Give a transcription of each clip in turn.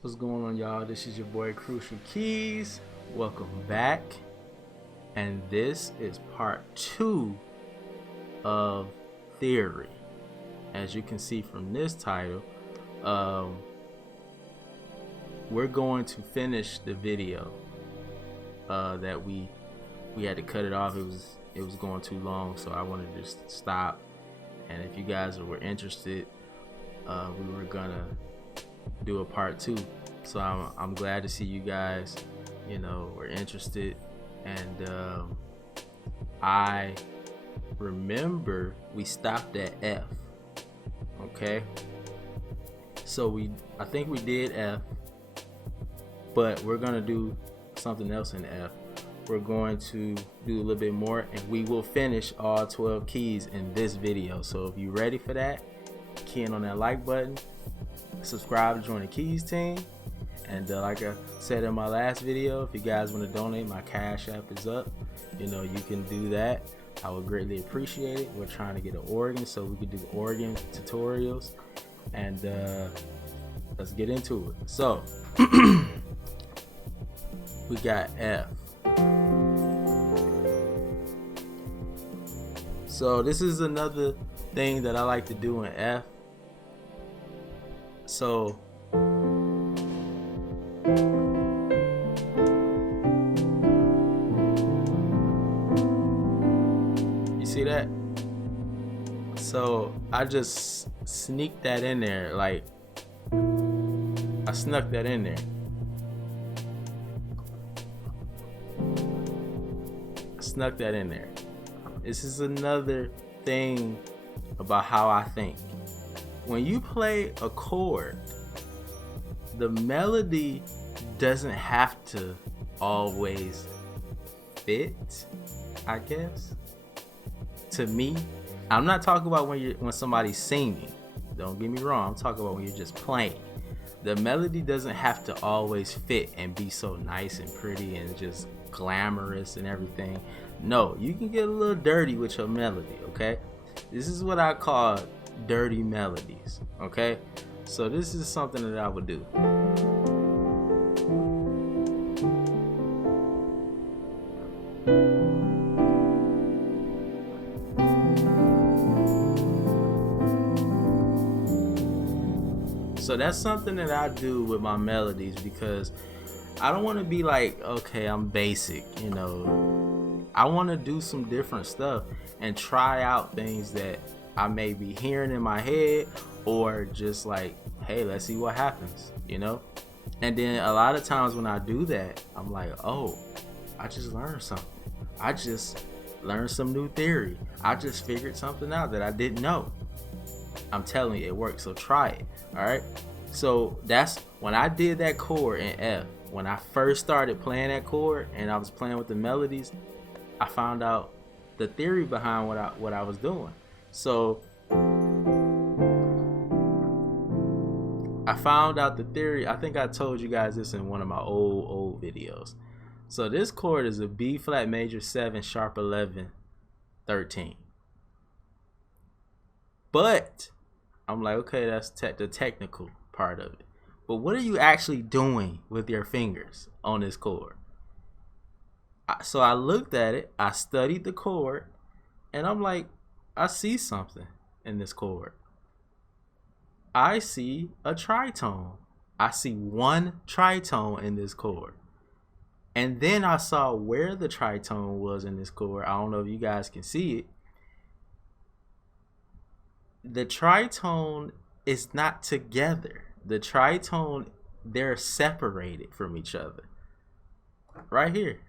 What's going on, y'all? This is your boy Krucial Keez. Welcome back. And this is part 2 of theory. As you can see from this title, we're going to finish the video that we had to cut it off. It was going too long, so I wanted to just stop. And if you guys were interested, we were gonna do a part 2. So I'm glad to see you guys, were interested. And I remember we stopped at F. Okay, so I think we did F, but we're gonna do something else in F. We're going to do a little bit more, and we will finish all 12 keys in this video. So if you're ready for that, key in on that like button, subscribe to join the Keys team. And like I said in my last video, if you guys want to donate, my Cash App is up. You can do that. I would greatly appreciate it. We're trying to get an organ so we can do organ tutorials. And let's get into it. So we got F. So this is another thing that I like to do in F. So you see that? So I just sneaked that in there, like I snuck that in there. Snuck that in there. This is another thing about how I think. When you play a chord, the melody doesn't have to always fit, I guess. To me, I'm not talking about when somebody's singing. Don't get me wrong. I'm talking about when you're just playing. The melody doesn't have to always fit and be so nice and pretty and just glamorous and everything. No, you can get a little dirty with your melody, okay? This is what I call dirty melodies, okay? So this is something that I would do. So that's something that I do with my melodies because I don't want to be like, okay, I'm basic, I want to do some different stuff and try out things that I may be hearing in my head, or just like, hey, let's see what happens, And then a lot of times when I do that, I'm like, oh, I just learned something. I just learned some new theory. I just figured something out that I didn't know. I'm telling you, it works. So try it. All right. So that's when I did that chord in F. When I first started playing that chord and I was playing with the melodies, I found out the theory behind what I was doing. So I found out the theory. I think I told you guys this in one of my old videos. So this chord is a B flat major 7 sharp 11 13. But I'm like, okay, that's the technical part of it. But what are you actually doing with your fingers on this chord? So I looked at it, I studied the chord, and I'm like, I see something in this chord. I see a tritone. I see one tritone in this chord. And then I saw where the tritone was in this chord. I don't know if you guys can see it. The tritone is not together. The tritone, they're separated from each other. Right here.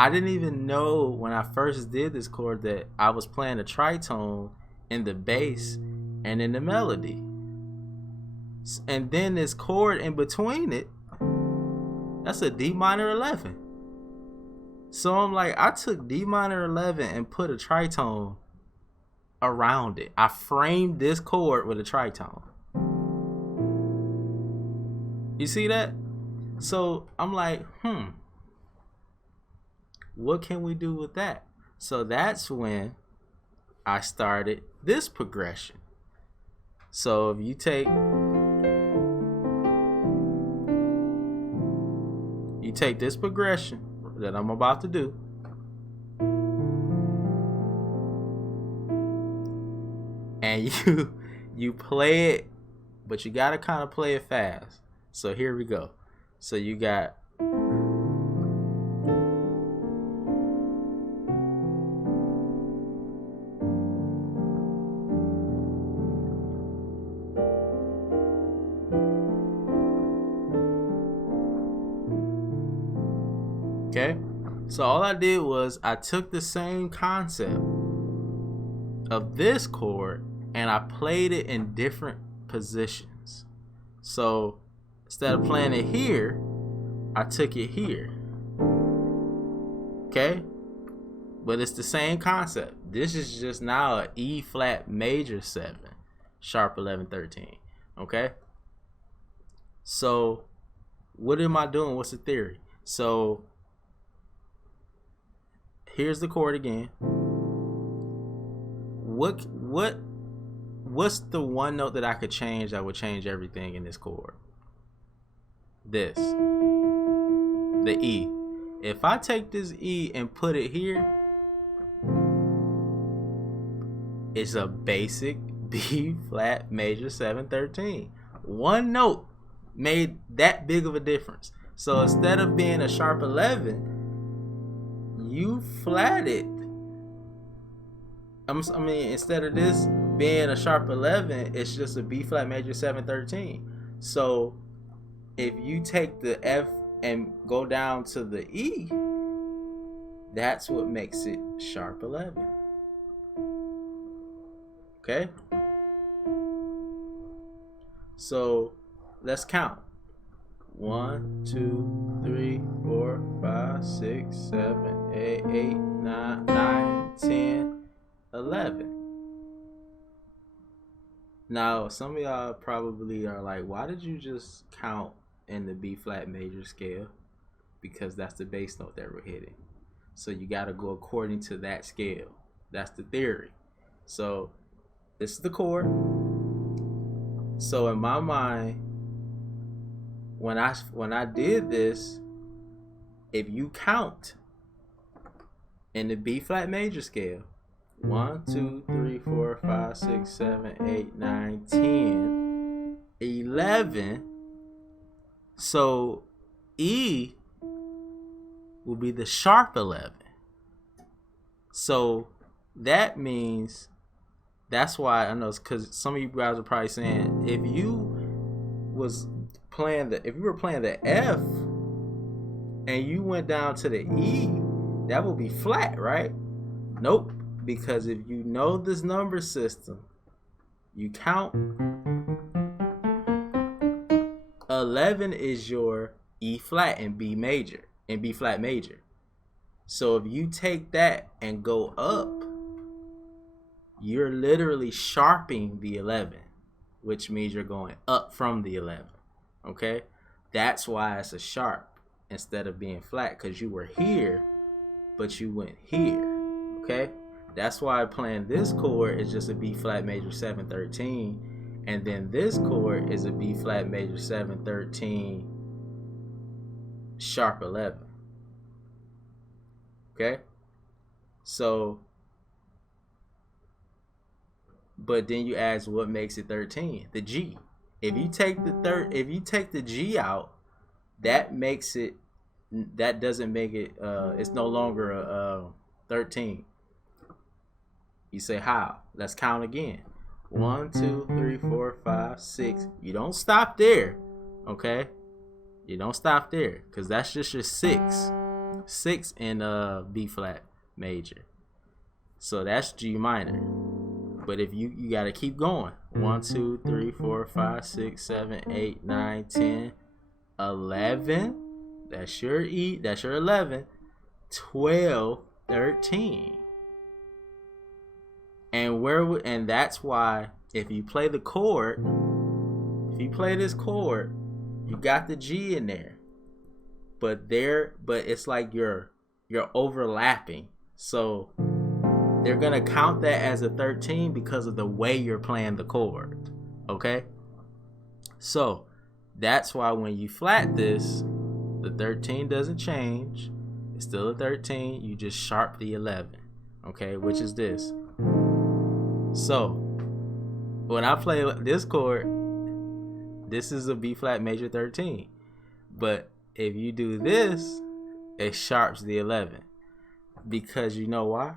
I didn't even know when I first did this chord that I was playing a tritone in the bass and in the melody. And then this chord in between it, that's a D minor 11. So I'm like, I took D minor 11 and put a tritone around it. I framed this chord with a tritone. You see that? So I'm like, what can we do with that? So that's when I started this progression. So if you take this progression that I'm about to do, and you play it, but you gotta kind of play it fast. So here we go. So you got okay. So all I did was I took the same concept of this chord and I played it in different positions. So instead of playing it here, I took it here. Okay? But it's the same concept. This is just now an E flat major 7, sharp 11, 13. Okay? So what am I doing? What's the theory? So here's the chord again. What's the one note that I could change that would change everything in this chord? This. The E. If I take this E and put it here, it's a basic B flat major 7, 13. One note made that big of a difference. So instead of being a sharp 11, you flatted. Instead of this being a sharp 11, it's just a B flat major 7, 13. So if you take the F and go down to the E, that's what makes it sharp 11. Okay? So let's count. 1, 2, 3, 4, 5, 6, 7, 8, 9, 10, 11. Now, some of y'all probably are like, why did you just count in the B flat major scale? Because that's the bass note that we're hitting. So you got to go according to that scale. That's the theory. So this is the chord. So in my mind, when I did this, if you count in the B flat major scale, 1, 2, 3, 4, 5, 6, 7, 8, 9, 10, 11. So E will be the sharp 11. So that means, that's why I know, because some of you guys are probably saying, if you were playing the F and you went down to the E, that would be flat, right? Nope. Because if you know this number system, you count 11 is your E flat and B major and B flat major. So if you take that and go up, you're literally sharping the 11, which means you're going up from the 11. Okay? That's why it's a sharp instead of being flat, because you were here, but you went here. Okay? That's why playing this chord is just a B flat major 7, 13, and then this chord is a B flat major 7, 13, sharp 11. Okay? So, but then you ask, what makes it 13? The G. If you take the G out, that doesn't make it. It's no longer a 13. You say, how? Let's count again. 1, 2, 3, 4, 5, 6. You don't stop there, okay? You don't stop there, because that's just your 6. 6 in B flat major. So that's G minor. But if you got to keep going. 1, 2, 3, 4, 5, 6, 7, 8, 9, 10, 11. That's your E. That's your 11. 12, 13. And that's why if you play the chord, if you play this chord, you got the G in there. But it's like you're overlapping. So they're gonna count that as a 13 because of the way you're playing the chord. Okay? So that's why when you flat this, the 13 doesn't change. It's still a 13. You just sharp the 11. Okay? Which is this. So when I play this chord, this is a B flat major 13. But if you do this, it sharps the 11. Because you know why?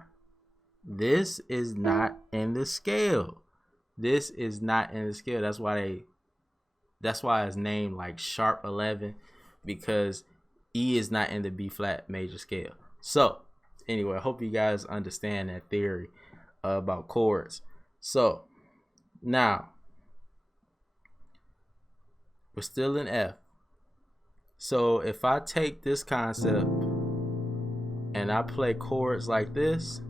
This is not in the scale. This is not in the scale. That's why it's named like sharp 11, because E is not in the B flat major scale. So anyway, I hope you guys understand that theory about chords. So now we're still in F. So if I take this concept and I play chords like this,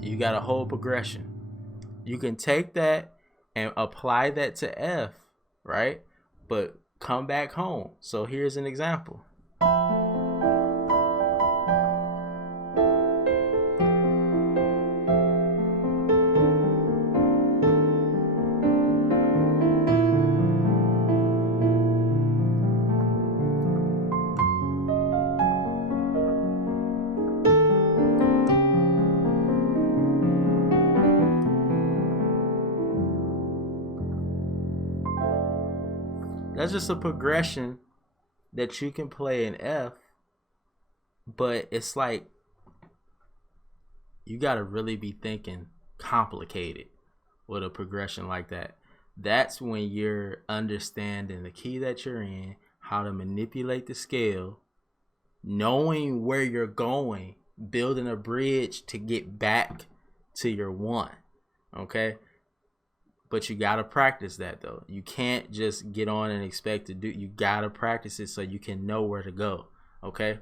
you got a whole progression. You can take that and apply that to F, right? But come back home. So here's an example. That's just a progression that you can play in F, but it's like you got to really be thinking complicated with a progression like that. That's when you're understanding the key that you're in, how to manipulate the scale, knowing where you're going, building a bridge to get back to your one. Okay? But you got to practice that though. You can't just get on and expect to do. You got to practice it so you can know where to go. Okay?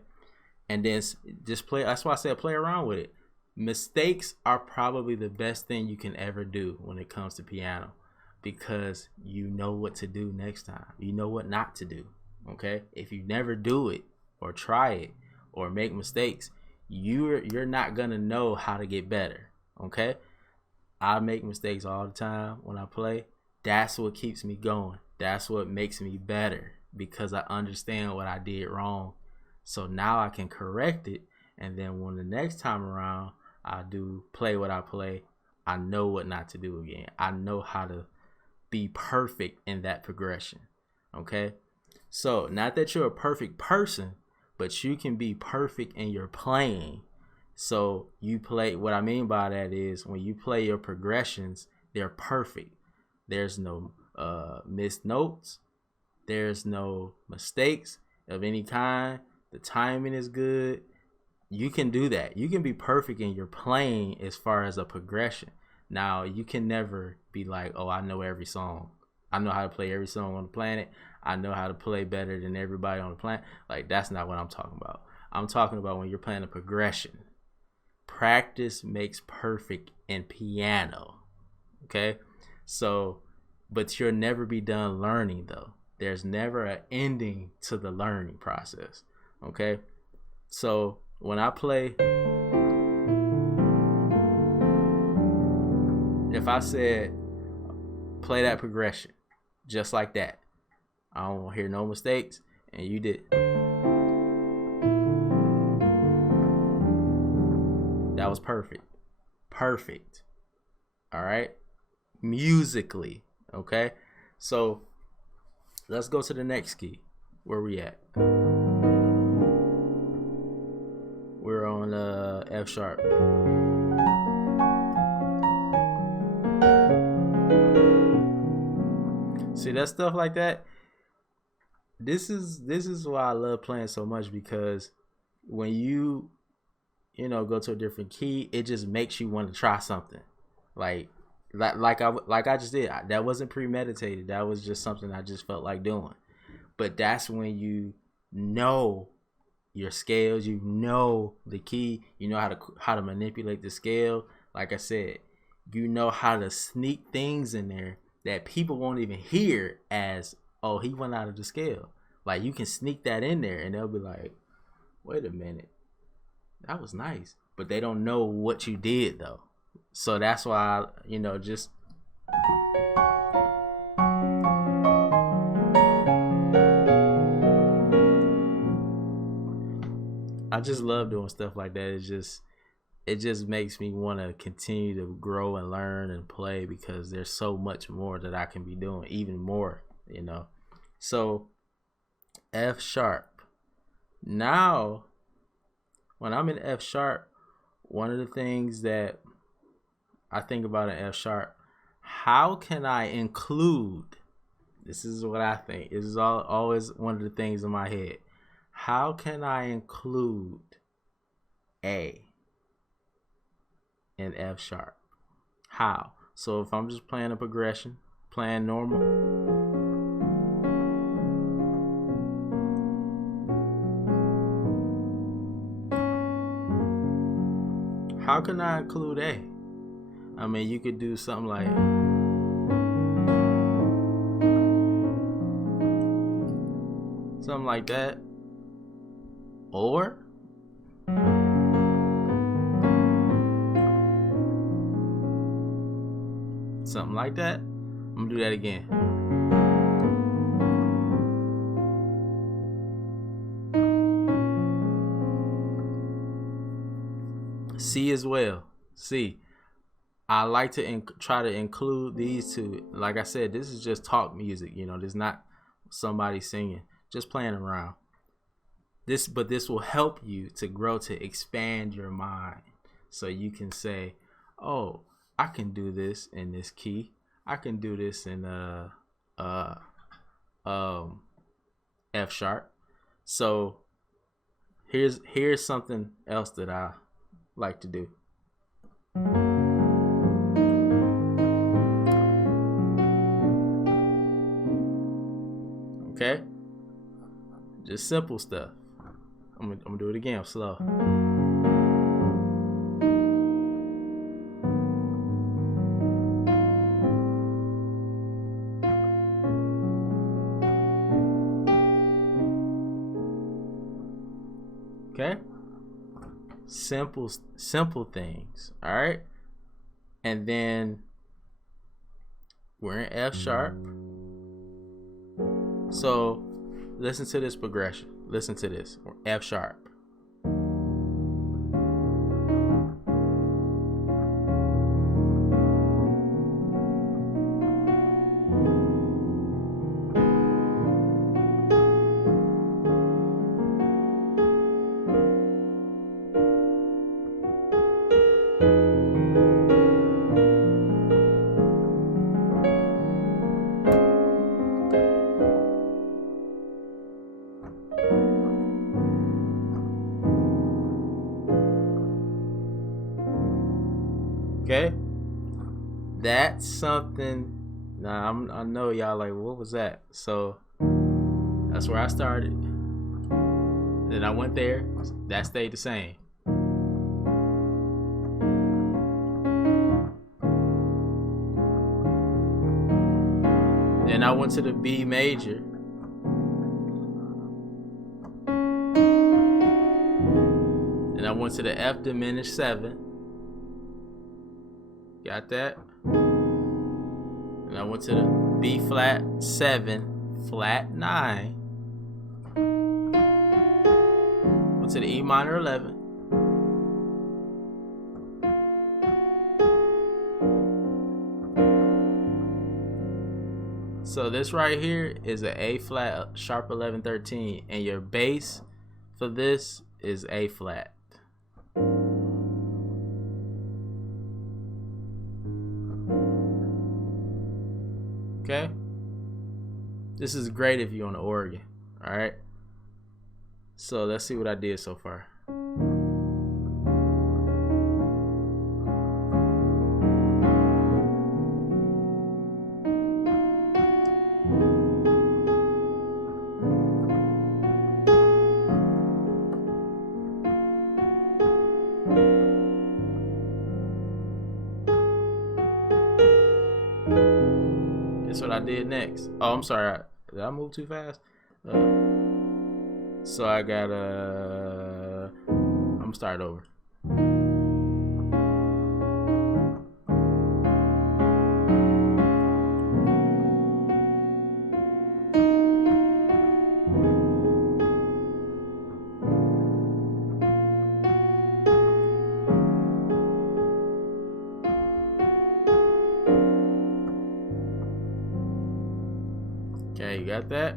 And then just play. That's why I said play around with it. Mistakes are probably the best thing you can ever do when it comes to piano, because you know what to do next time. You know what not to do. Okay? If you never do it or try it or make mistakes, you're not going to know how to get better. Okay? I make mistakes all the time when I play. That's what keeps me going. That's what makes me better, because I understand what I did wrong. So now I can correct it. And then when the next time around I do play what I play, I know what not to do again. I know how to be perfect in that progression. Okay? So not that you're a perfect person, but you can be perfect in your playing. So you play, what I mean by that is when you play your progressions, they're perfect. There's no missed notes. There's no mistakes of any kind. The timing is good. You can do that. You can be perfect in your playing as far as a progression. Now, you can never be like, oh, I know every song. I know how to play every song on the planet. I know how to play better than everybody on the planet. Like, that's not what I'm talking about. I'm talking about when you're playing a progression. Practice makes perfect in piano. Okay? So, but you'll never be done learning though. There's never an ending to the learning process. Okay? So, when I play, if I said play that progression just like that, I don't want to hear no mistakes, and you did. That was perfect. Perfect. All right? Musically. Okay? So, let's go to the next key. Where we at? We're on F sharp. See that stuff like that? This is why I love playing so much, because when you go to a different key, it just makes you want to try something. Like I just did. That wasn't premeditated. That was just something I just felt like doing. But that's when you know your scales, you know the key, you know how to manipulate the scale. Like I said, you know how to sneak things in there that people won't even hear as, oh, he went out of the scale. Like, you can sneak that in there and they'll be like, wait a minute, that was nice. But they don't know what you did though. So that's why, just I just love doing stuff like that. It just makes me want to continue to grow and learn and play, because there's so much more that I can be doing, even more, So F sharp. Now, when I'm in F sharp, one of the things that I think about in F sharp, how can I include, this is what I think, this is always one of the things in my head. How can I include A in F sharp? How? So if I'm just playing a progression, playing normal, how can I include A? I mean, you could do something like that, or something like that. I'm gonna do that again. C as well. C. I like to try to include these two. Like I said, this is just talk music. This is not somebody singing, just playing around. But this will help you to grow, to expand your mind, so you can say, "Oh, I can do this in this key. I can do this in F sharp." So here's something else that I like to do. Okay, just simple stuff. I'm gonna do it again, slow. Okay, simple things. All right, and then we're in F sharp. So listen to this progression. Listen to this. F sharp. Okay, that's something. Now I know y'all like, what was that? So that's where I started. Then I went there. That stayed the same. Then I went to the B major. Then I went to the F diminished 7. Got that? And I went to the B flat 7, flat 9. Went to the E minor 11. So this right here is an A flat sharp 11 13, and your bass for this is A flat. Okay, this is great if you're on the organ. All right, so let's see what I did so far. What I did next. Oh, I'm sorry. Did I move too fast? So I got start over. Okay, you got that?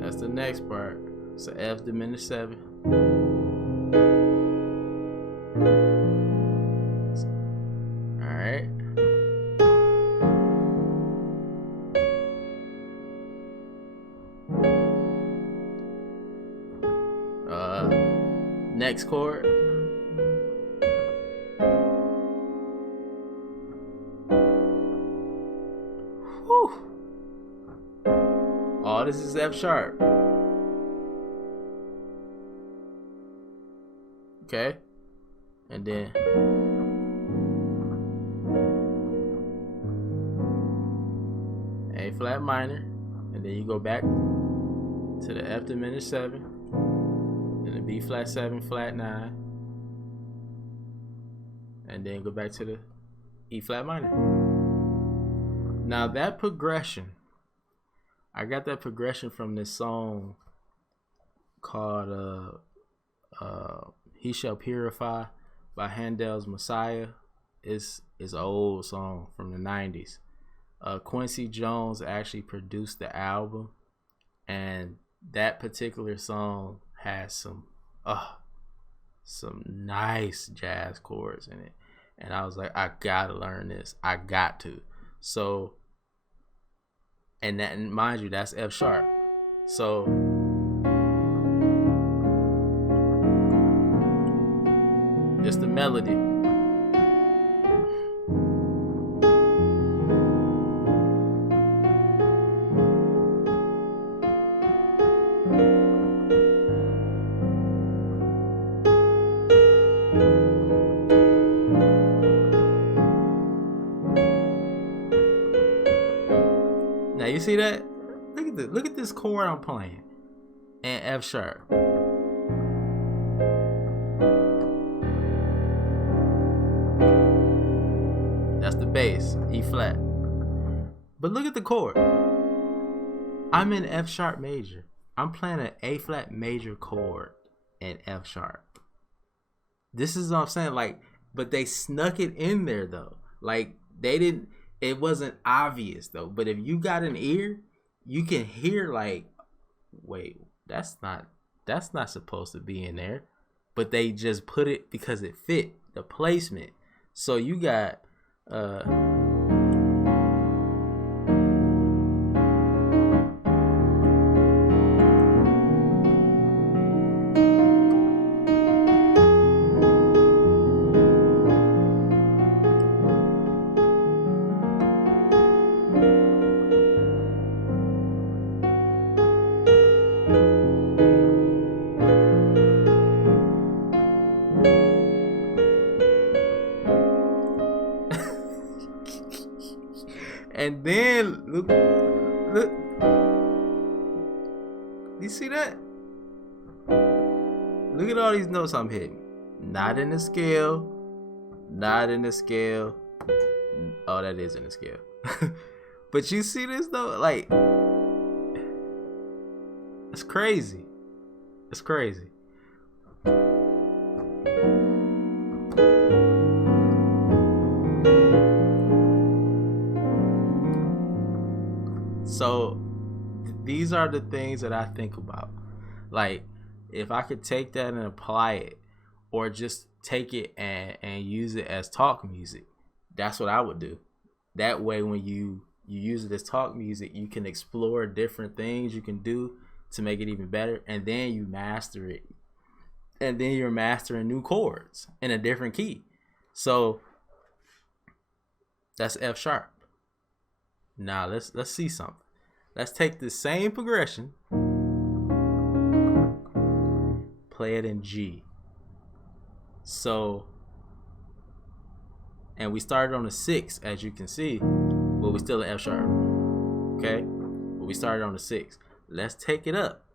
That's the next part. So F diminished 7. Alright. Next chord. Oh, this is F sharp. Okay. And then A flat minor. And then you go back to the F diminished 7. Then the B flat 7, flat 9. And then go back to the E flat minor. Now that progression, I got that progression from this song called He Shall Purify by Handel's Messiah. It's an old song from the 90s. Quincy Jones actually produced the album, and that particular song has some nice jazz chords in it. And I was like, I gotta learn this. I got to. So, and that, and mind you, that's F sharp. So just the melody. Now you see that? Look at this chord I'm playing in F sharp. That's the bass, E flat. But look at the chord. I'm in F sharp major. I'm playing an A flat major chord in F sharp. This is what I'm saying. Like, but they snuck it in there though. Like they didn't. It wasn't obvious though. But if you got an ear, you can hear like, wait, that's not supposed to be in there. But they just put it because it fit the placement. So you got and then look, you see that? Look at all these notes I'm hitting. Not in the scale. Not in the scale. Oh, that is in the scale. But you see this though? Like, it's crazy. It's crazy. So these are the things that I think about. Like, if I could take that and apply it, or just take it and use it as talk music, that's what I would do. That way, when you use it as talk music, you can explore different things you can do to make it even better, and then you master it. And then you're mastering new chords in a different key. So that's F sharp. Now let's see something. Let's take the same progression, play it in G. So, and we started on the 6, as you can see, but we still in F sharp. Okay, but we started on the 6. Let's take it up.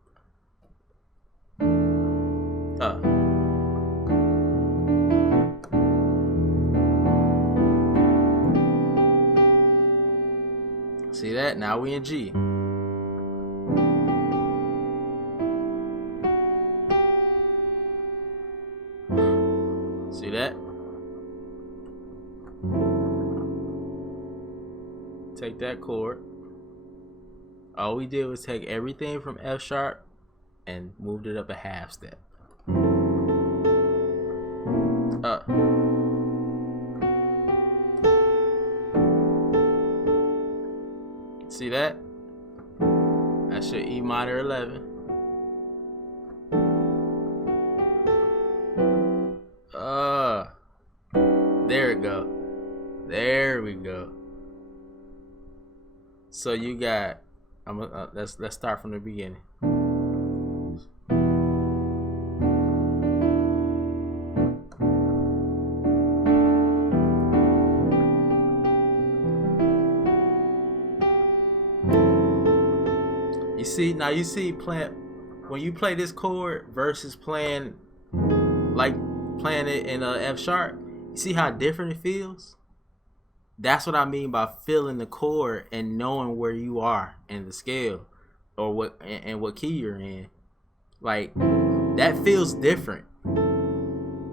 See that? Now we in G. See that? Take that chord. All we did was take everything from F sharp and moved it up a half step. See that? That's your E minor 11. There we go. There we go. So you got, let's start from the beginning. You see playing, when you play this chord versus playing it in F sharp, you see how different it feels? That's what I mean by feeling the chord and knowing where you are in the scale, or what key you're in. Like, that feels different.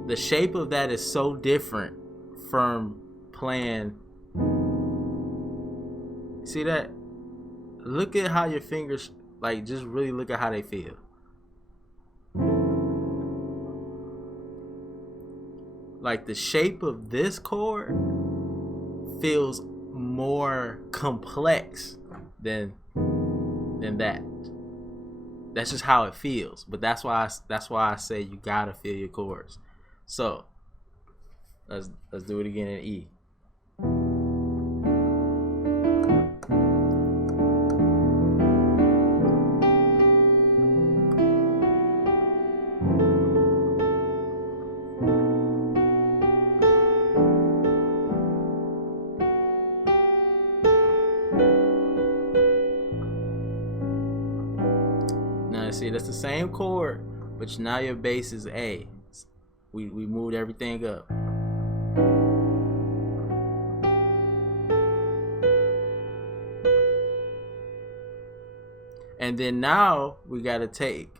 The shape of that is so different from playing. See that? Look at how your fingers, like, just really look at how they feel. Like, the shape of this chord feels more complex than that. That's just how it feels. But that's why I say you gotta feel your chords. So let's do it again in E. See, that's the same chord, but now your bass is A. We moved everything up. And then now we gotta take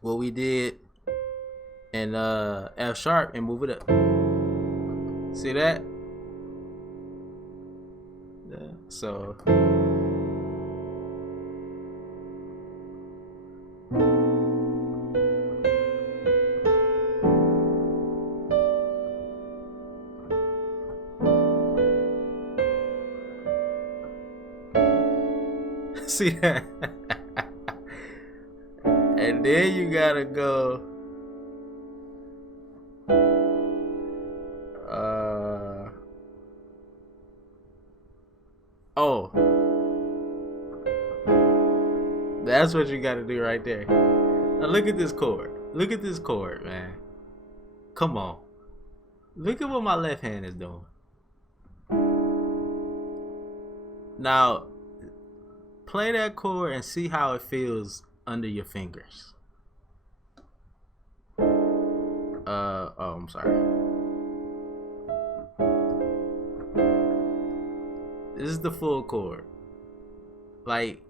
what we did in F sharp and move it up. See that? Yeah. So see that? And then you gotta go that's what you gotta do right there. Now look at this chord. Look at this chord, man. Come on. Look at what my left hand is doing. Now play that chord and see how it feels under your fingers. I'm sorry. This is the full chord. Like,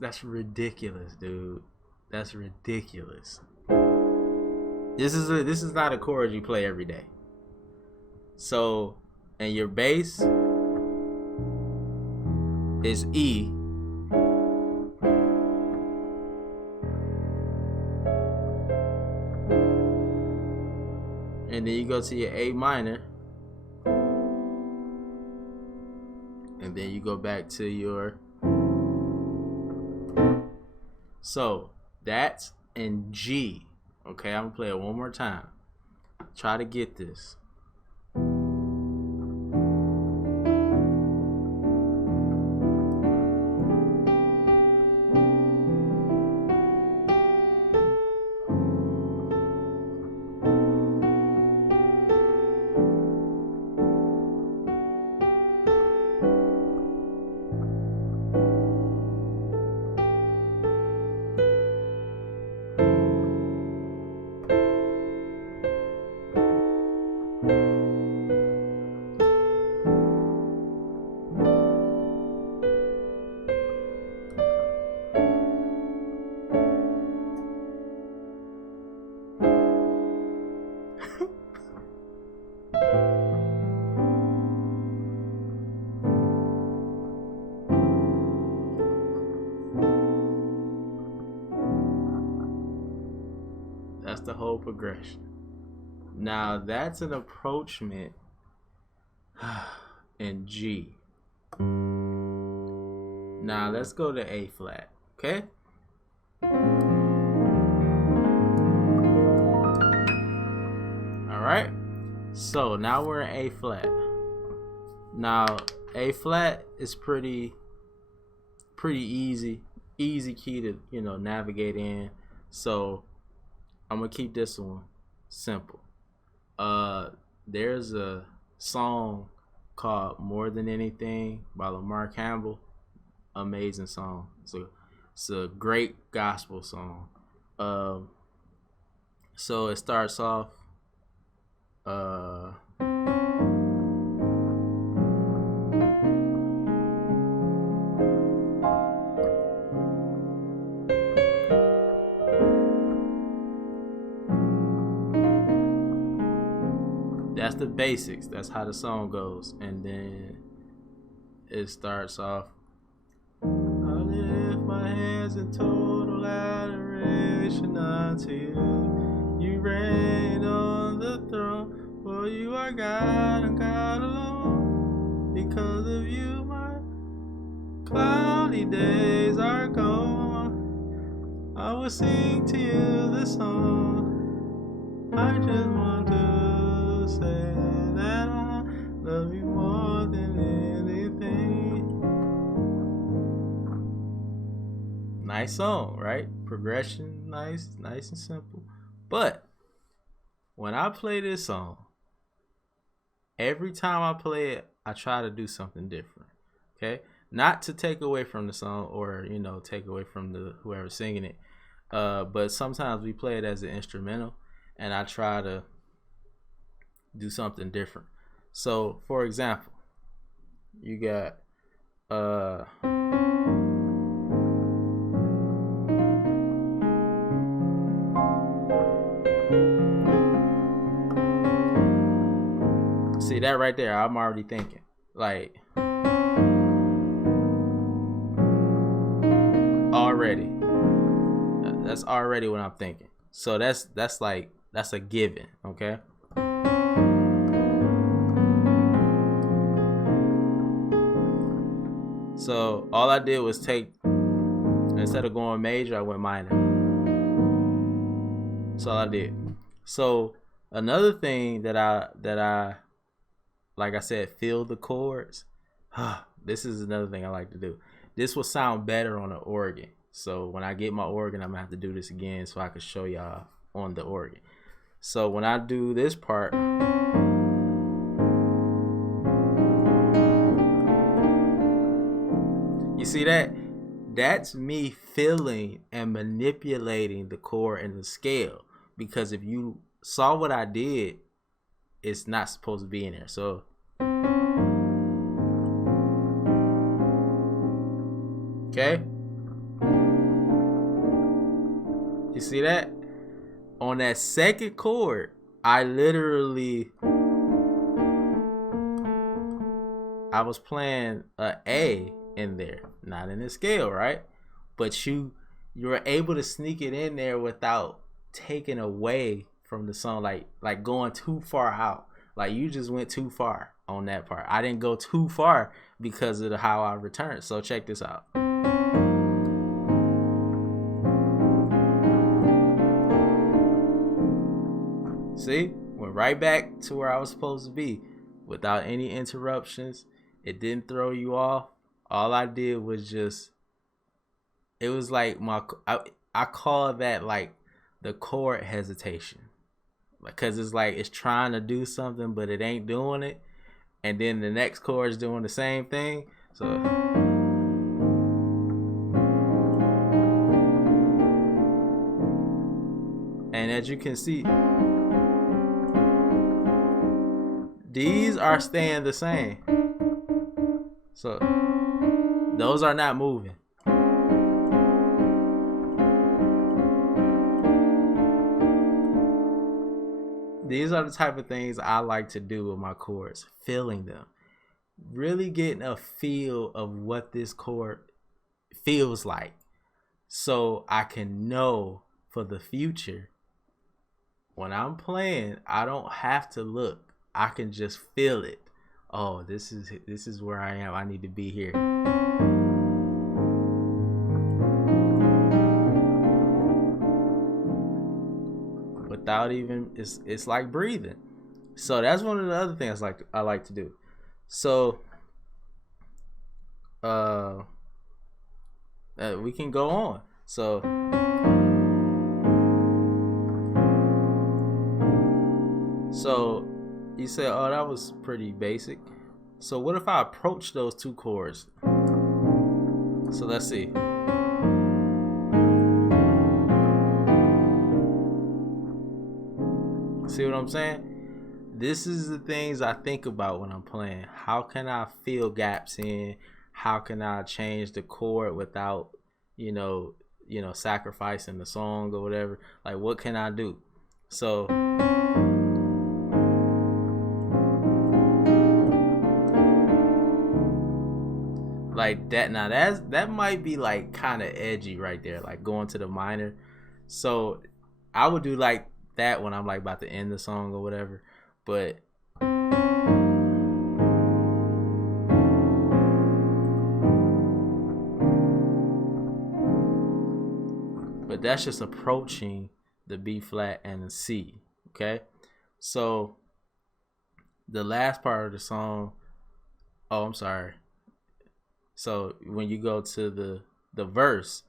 that's ridiculous, dude. That's ridiculous. This is not a chord you play every day. So, and your bass is E. And then you go to your A minor. And then you go back to your. So that's in G. Okay, I'm gonna play it one more time. Try to get this. the whole progression. Now that's an approachment in G. Now let's go to A flat, okay? Alright, so now we're in A flat. Now A flat is pretty easy key to, you know, navigate in. So I'm gonna keep this one simple. There's a song called More Than Anything by Lamar Campbell. Amazing song. It's a great gospel song. So it starts off that's the basics. That's how the song goes. And then it starts off, I lift my hands in total adoration unto you. You reign on the throne, for you are God and God alone. Because of you, my cloudy days are gone. I will sing to you this song. I just want to say that I love you more than anything. Nice song, right? Progression, nice and simple. But when I play this song, every time I play it, I try to do something different. Okay? Not to take away from the song or, you know, take away from the whoever's singing it. But sometimes we play it as an instrumental, and I try to do something different. So, for example, you got see that right there, I'm already thinking like already. That's already what I'm thinking. So that's a given, okay? So all I did was take, instead of going major, I went minor. That's all I did. So another thing that I like I said, feel the chords. This is another thing I like to do. This will sound better on the organ. So when I get my organ, I'm gonna have to do this again so I can show y'all on the organ. So when I do this part, you see that? That's me feeling and manipulating the chord and the scale. Because if you saw what I did, it's not supposed to be in there. So okay, you see that? On that second chord, I was playing a A in there, not in the scale, right? But you were able to sneak it in there without taking away from the song, like going too far out. Like you just went too far on that part. I didn't go too far because of how I returned. So check this out. See, went right back to where I was supposed to be without any interruptions. It didn't throw you off. All I did was just, it was like I call that like the chord hesitation. Because it's like it's trying to do something, but it ain't doing it. And then the next chord is doing the same thing. So and as you can see, these are staying the same. So those are not moving. These are the type of things I like to do with my chords, feeling them. Really getting a feel of what this chord feels like. So I can know for the future when I'm playing, I don't have to look. I can just feel it. Oh, this is where I am. I need to be here. Without even, it's like breathing. So that's one of the other things I like to do. So we can go on. So you say, oh, that was pretty basic. So what if I approach those two chords? So let's see. See what I'm saying? This is the things I think about when I'm playing. How can I fill gaps in? How can I change the chord without, sacrificing the song or whatever? Like, what can I do? So like that. Now that might be like kind of edgy right there, like going to the minor. So I would do like that when I'm like about to end the song or whatever. But that's just approaching the B flat and the C. Okay, so the last part of the song. Oh, I'm sorry. So when you go to the verse,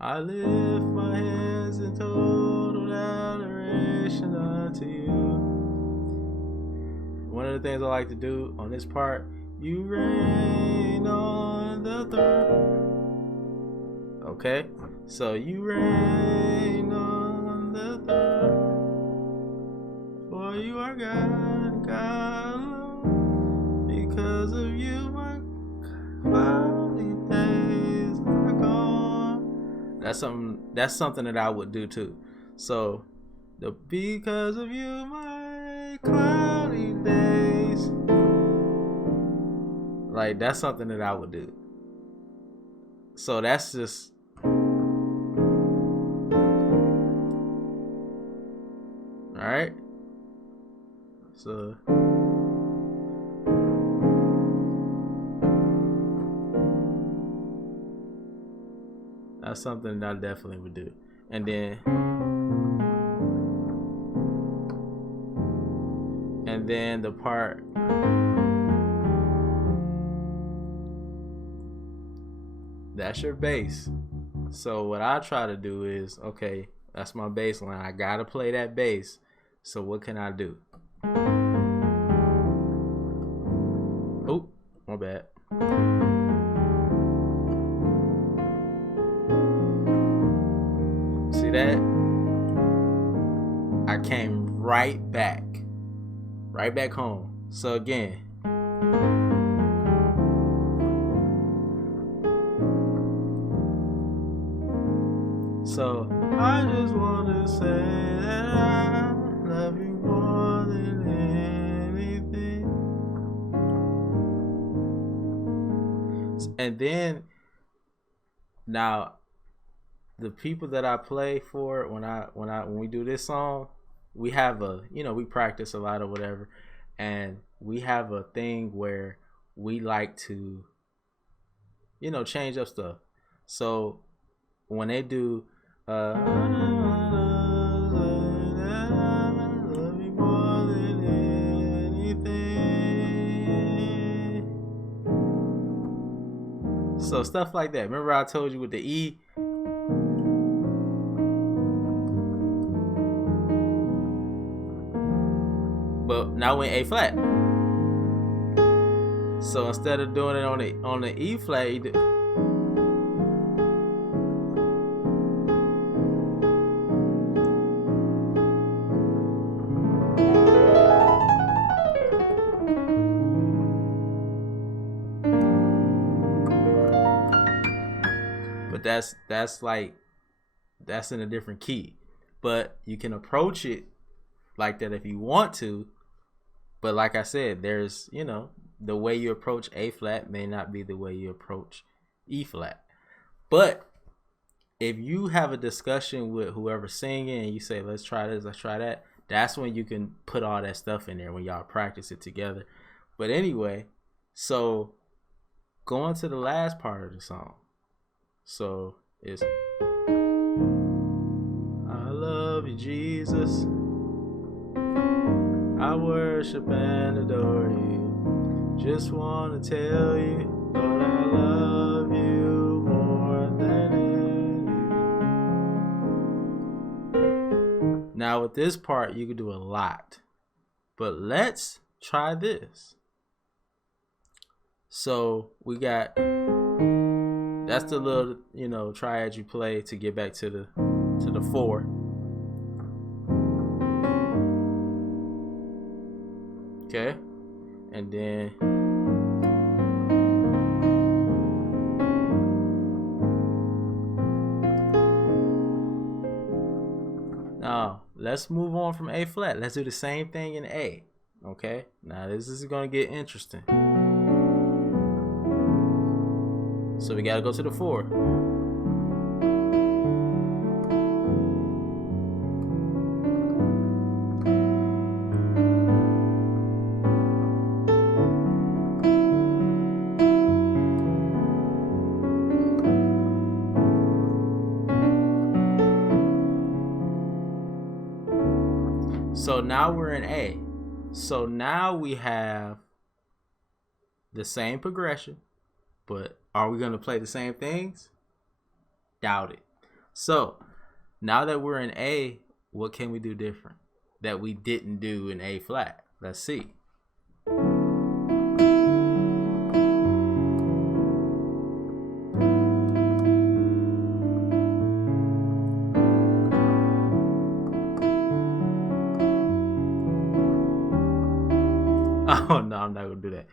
I lift my hands in total adoration unto you. One of the things I like to do on this part, you reign on the throne. Okay, so you reign on the throne, for you are God, God alone. Because of you, my cloudy days are gone. That's something that I would do too. So because of you, my cloudy days. Like, that's something that I would do. So that's just alright. So that's something that I definitely would do. And then the part that's your bass. So what I try to do is, okay, that's my bass line. I gotta play that bass. So what can I do? Oh, my bad. See that? I came right back home. So again, so I just want to say that I love you more than anything. And then now the people that I play for when we do this song, we have we practice a lot or whatever, and we have a thing where we like to change up stuff. So when they do so stuff like that. Remember I told you with the E? But now we're in A flat. So instead of doing it on the E flat, you do. But that's in a different key. But you can approach it like that if you want to. But like I said, there's, the way you approach A flat may not be the way you approach E flat. But if you have a discussion with whoever's singing and you say, let's try this, let's try that, That's when you can put all that stuff in there when y'all practice it together. But anyway, so going to the last part of the song. So it's I love you, Jesus. I worship and adore you. Just want to tell you, Lord, I love you more than anything. Now with this part, you can do a lot. But let's try this. So we got, that's the little, triad you play to get back to the 4. Okay, and then now let's move on from A flat. Let's do the same thing in A. Okay, now this is gonna get interesting. So we gotta go to the 4. So now we're in A. So now we have the same progression, but are we going to play the same things? Doubt it. So now that we're in A, what can we do different that we didn't do in A flat? Let's see. Oh no, I'm not gonna do that.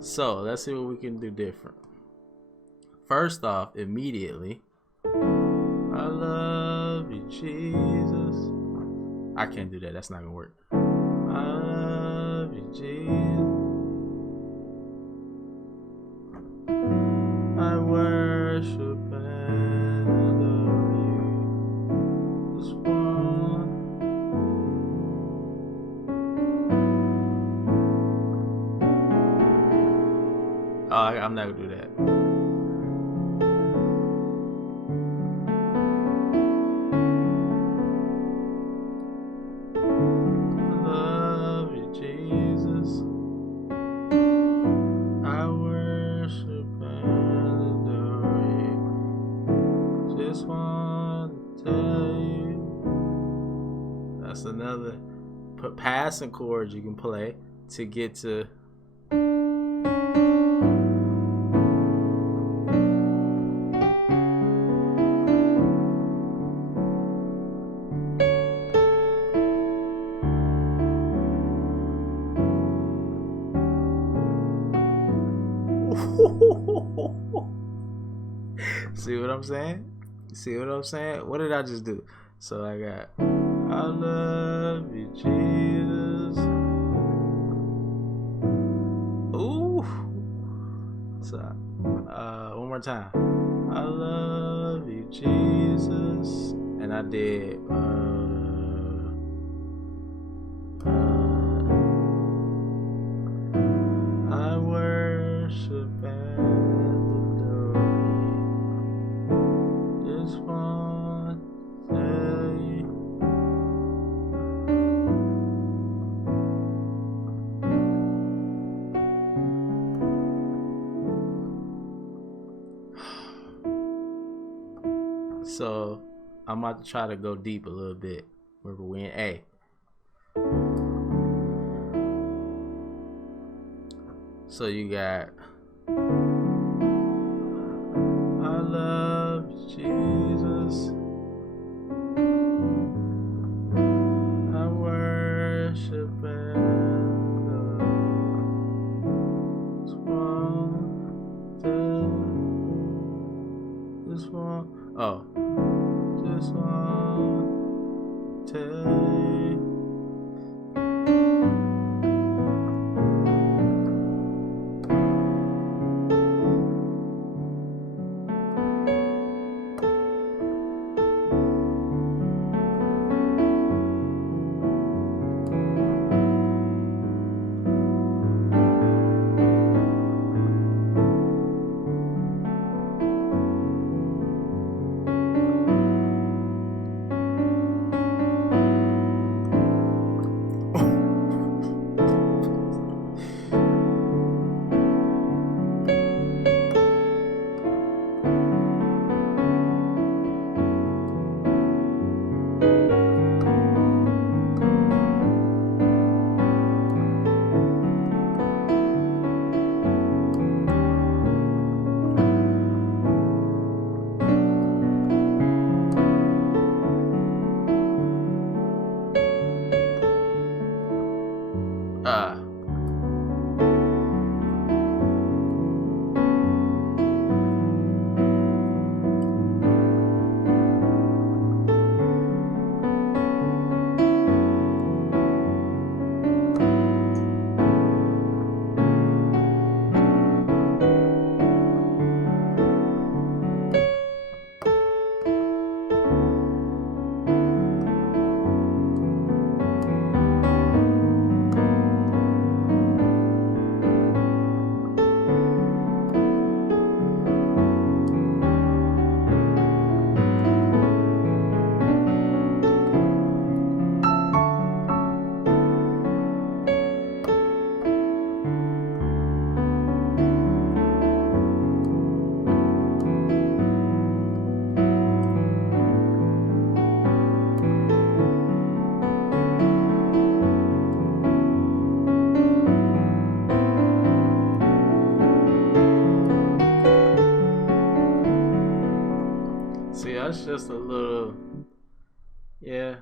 So let's see what we can do different. First off, immediately, I love you, Jesus. I can't do that. That's not gonna work. I love you, Jesus. I worship and adore you. This one. Oh, I'm not gonna do that. I love you, Jesus. I worship and adore you. Just want to tell you. That's another passing chord you can play to get to. See what I'm saying? See what I'm saying? What did I just do? So I got, I love you, Jesus. Ooh. So, one more time. I love you, Jesus. And I did, I worship and adore you. Just want to tell you. So I'm about to try to go deep a little bit. Remember, we in A. So you got, I love you, Jesus. I worship and adore you. Just want to, just want, oh, just want to tell you. See, that's just a little, yeah.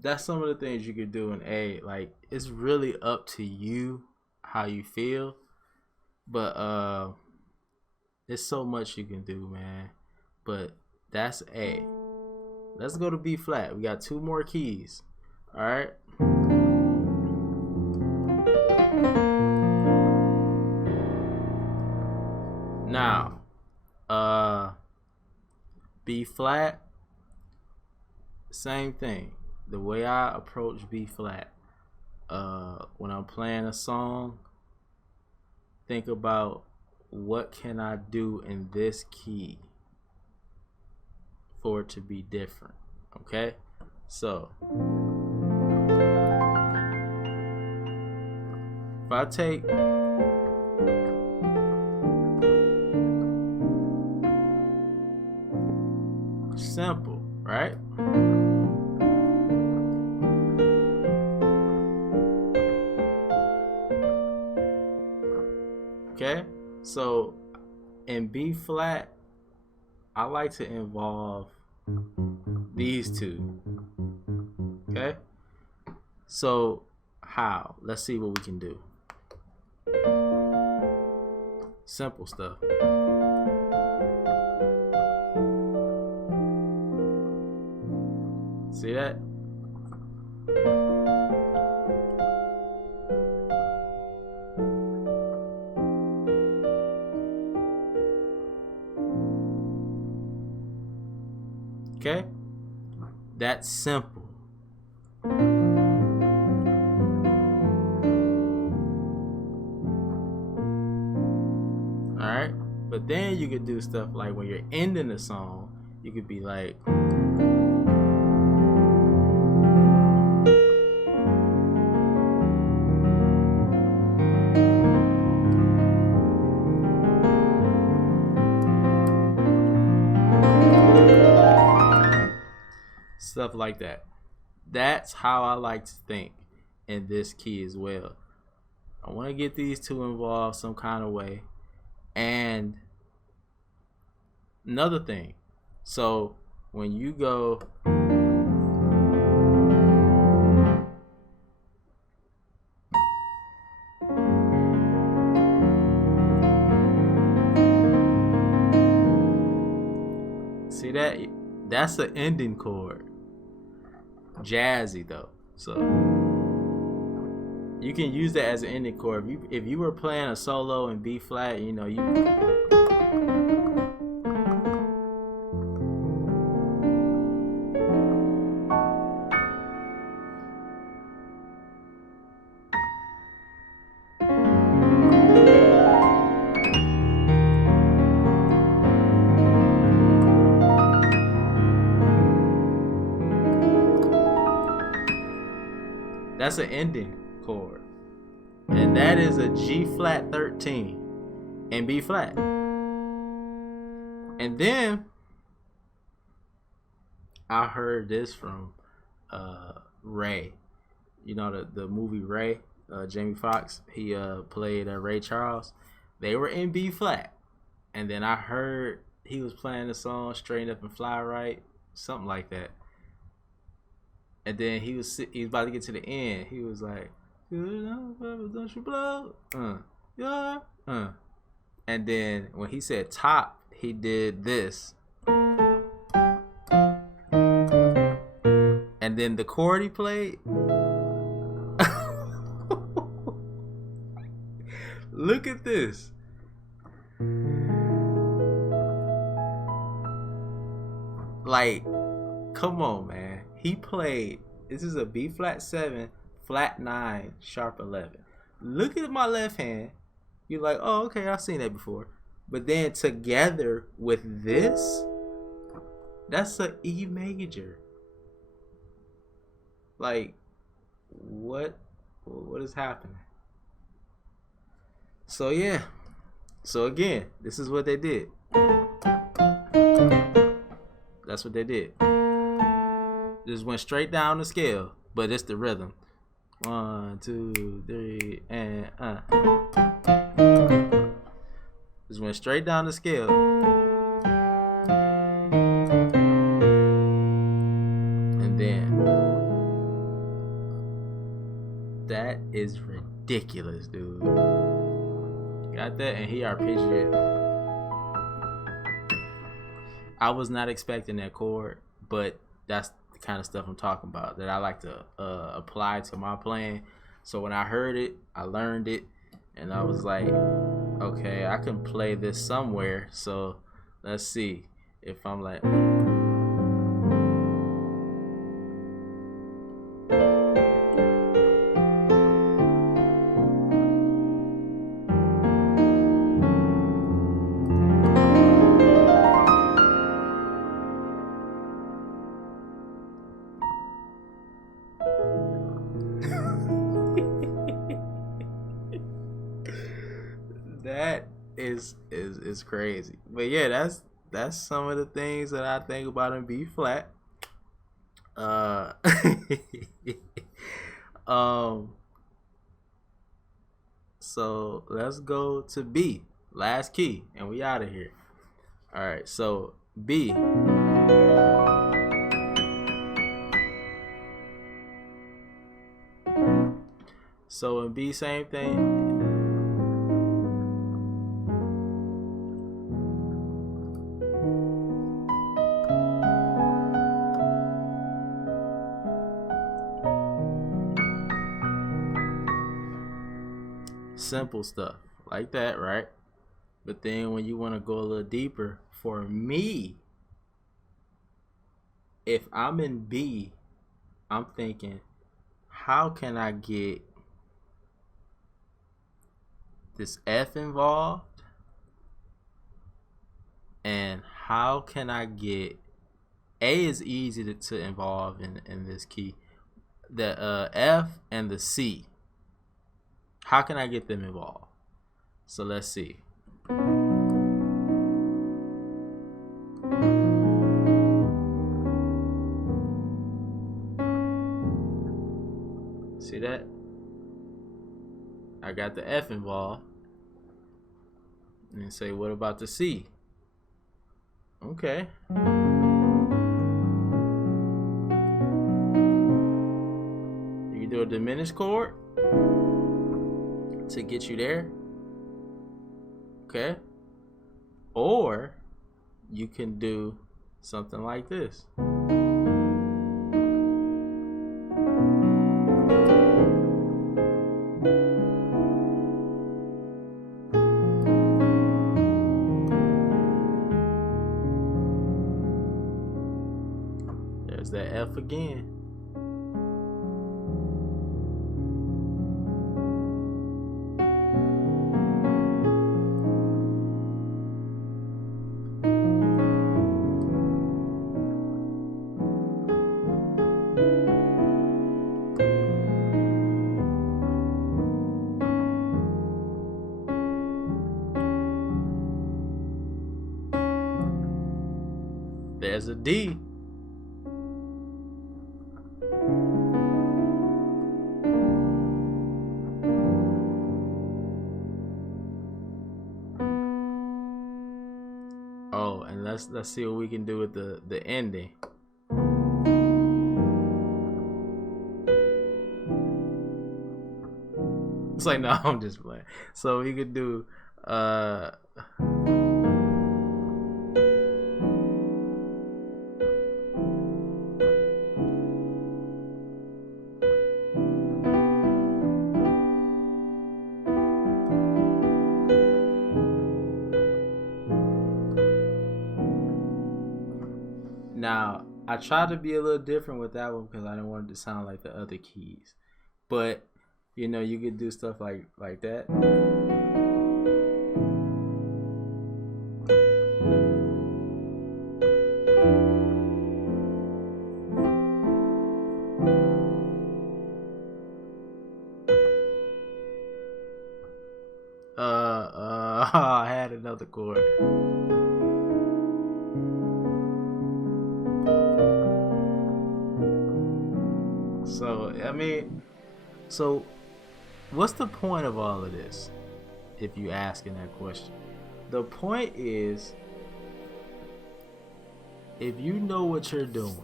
That's some of the things you could do in A. Like, it's really up to you how you feel, but there's so much you can do, man. But that's A. Let's go to B flat. We got 2 more keys. All right. Now, B flat, same thing. The way I approach B flat, when I'm playing a song, think about what can I do in this key for it to be different. Okay, so if I take simple, right? Okay, so in B flat, I like to involve these 2. Okay, so how? Let's see what we can do. Simple stuff. See that? Okay? That's simple. Alright? But then you could do stuff like when you're ending the song, you could be like, stuff like that. That's how I like to think in this key as well. I want to get these 2 involved some kind of way. And another thing, so when you go see that, that's an ending chord. Jazzy though, so you can use that as an ending chord. If you were playing a solo in B flat, you know, you that's an ending chord, and that is a G flat 13 and B flat. And then I heard this from Ray. You know the movie Ray, Jamie Foxx. He played Ray Charles. They were in B flat, and then I heard he was playing the song "Straighten Up and Fly Right," something like that. And then he was about to get to the end. He was like, don't you blow? Yeah. And then when he said top, he did this. And then the chord he played. Look at this. Like, come on, man. He played. This is a B flat 7, flat 9, sharp 11. Look at my left hand. You're like, oh, okay, I've seen that before. But then together with this, that's a E major. Like, what is happening? So yeah. So again, this is what they did. That's what they did. Just went straight down the scale, but it's the rhythm. 1, 2, 3, and Just went straight down the scale. And then that is ridiculous, dude. Got that? And he arpeggiated it. I was not expecting that chord, but that's the kind of stuff I'm talking about that I like to apply to my playing. So when I heard it, I learned it, and I was like, okay, I can play this somewhere. So let's see if I'm like. That is crazy. But yeah, that's some of the things that I think about in B flat. So let's go to B, last key, and we out of here. All right, so B. So in B, same thing. Simple stuff like that, right? But then when you want to go a little deeper, for me, if I'm in B, I'm thinking, how can I get this F involved? And how can I get A is easy to involve in this key. The F and the C. How can I get them involved? So let's see. See that? I got the F involved. And say, what about the C? Okay. You can do a diminished chord to get you there. Okay. Or you can do something like this. There's that F again. There's a D. Oh, and let's see what we can do with the ending. It's like, no, I'm just playing. So we could do now I tried to be a little different with that one because I didn't want it to sound like the other keys. But you know, you could do stuff like that. I had another chord. So I mean, so what's the point of all of this? If you asking that question, the point is, if you know what you're doing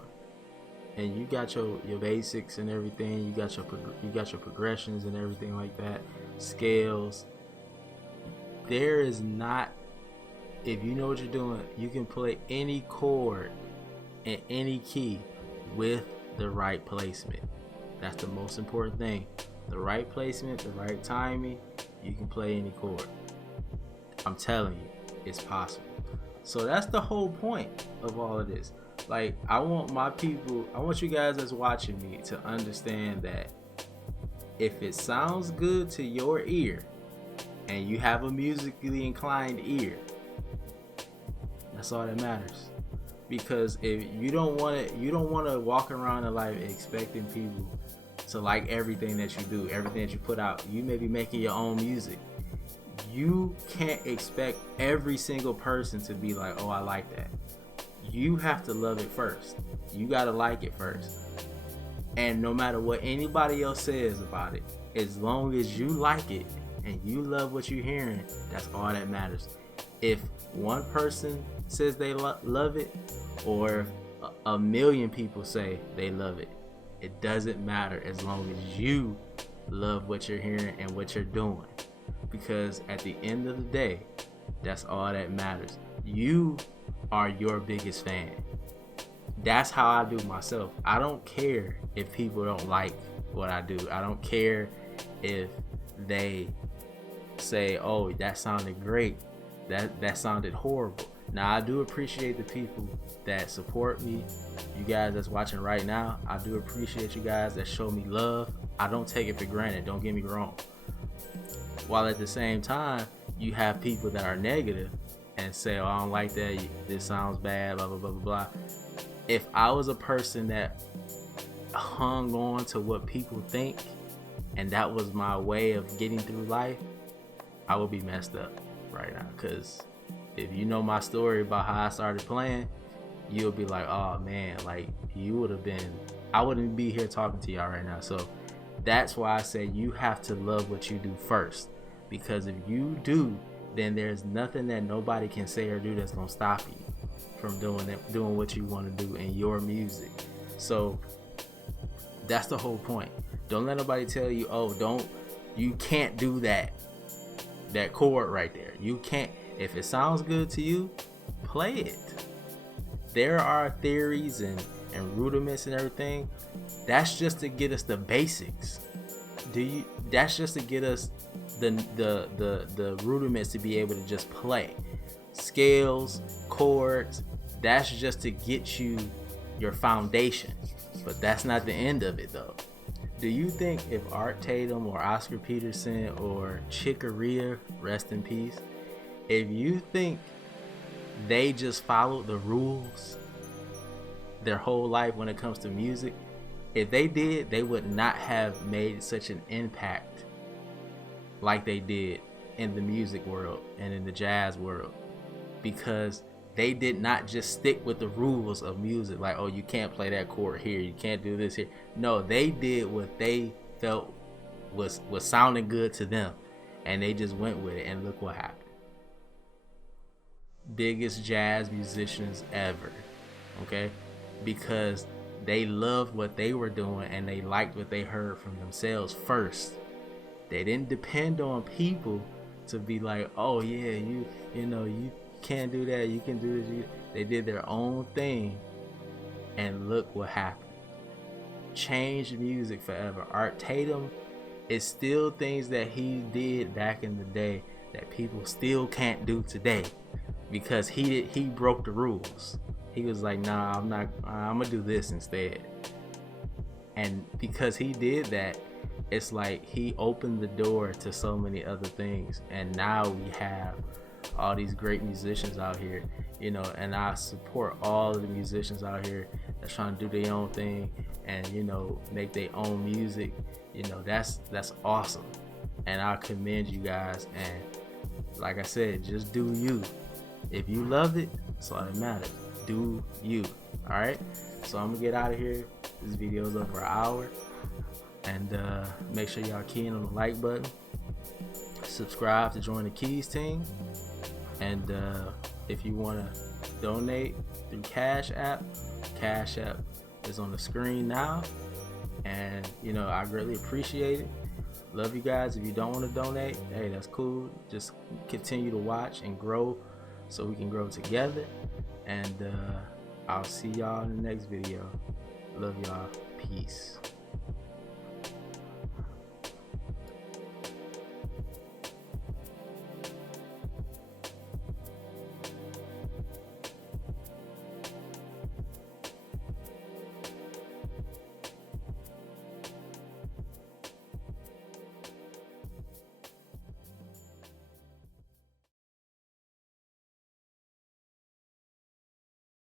and you got your basics and everything, you got your progressions and everything like that, scales. There is not, if you know what you're doing, you can play any chord in any key with the right placement. That's the most important thing. The right placement, the right timing, you can play any chord. I'm telling you, it's possible. So that's the whole point of all of this. Like, I want you guys that's watching me to understand that if it sounds good to your ear and you have a musically inclined ear, that's all that matters. Because if you don't want to walk around in life expecting people to like everything that you do, everything that you put out. You may be making your own music. You can't expect every single person to be like, oh, I like that. You have to love it first. You got to like it first. And no matter what anybody else says about it, as long as you like it and you love what you're hearing, that's all that matters. If one person says they love it, or a million people say they love it, it doesn't matter as long as you love what you're hearing and what you're doing. Because at the end of the day, that's all that matters. You are your biggest fan. That's how I do myself. I don't care if people don't like what I do. I don't care if they say, oh, that sounded great, that sounded horrible. Now, I do appreciate the people that support me. You guys that's watching right now, I do appreciate you guys that show me love. I don't take it for granted, don't get me wrong. While at the same time, you have people that are negative and say, oh, I don't like that, this sounds bad, blah, blah, blah, blah, blah. If I was a person that hung on to what people think and that was my way of getting through life, I would be messed up right now. Because if you know my story about how I started playing, you'll be like, oh man, like I wouldn't be here talking to y'all right now. So that's why I say you have to love what you do first. Because if you do, then there's nothing that nobody can say or do that's gonna stop you from doing what you want to do in your music. So that's the whole point. Don't let nobody tell you, oh, you can't do that chord right there. You can't. If it sounds good to you, play it. There are theories and rudiments and everything. That's just to get us the basics. That's just to get us the rudiments to be able to just play. Scales, chords, that's just to get you your foundation. But that's not the end of it though. Do you think if Art Tatum or Oscar Peterson or Chick Corea, rest in peace, if you think they just followed the rules their whole life when it comes to music, if they did, they would not have made such an impact like they did in the music world and in the jazz world, because they did not just stick with the rules of music, like, oh, you can't play that chord here, you can't do this here. No, they did what they felt was sounding good to them, and they just went with it, and look what happened. Biggest jazz musicians ever, okay? Because they loved what they were doing and they liked what they heard from themselves first. They didn't depend on people to be like, oh yeah, you know, you can't do that, you can do this. They did their own thing, and look what happened. Changed music forever. Art Tatum is still things that he did back in the day that people still can't do today, because he broke the rules. He was like, nah, I'm gonna do this instead. And because he did that, it's like he opened the door to so many other things, and now we have all these great musicians out here, you know. And I support all of the musicians out here that's trying to do their own thing and, you know, make their own music. You know, that's awesome, and I commend you guys. And like I said, just do you. If you love it, that's all that matters. Do you. All right, so I'm gonna get out of here. This video is over an hour, and make sure y'all key in on the like button, subscribe to join the Keys team, and if you want to donate through CASHAPP, CASHAPP is on the screen now, and you know, I greatly appreciate it. Love you guys. If you don't want to donate, hey, that's cool. Just continue to watch and grow so we can grow together, and I'll see y'all in the next video. Love y'all. Peace.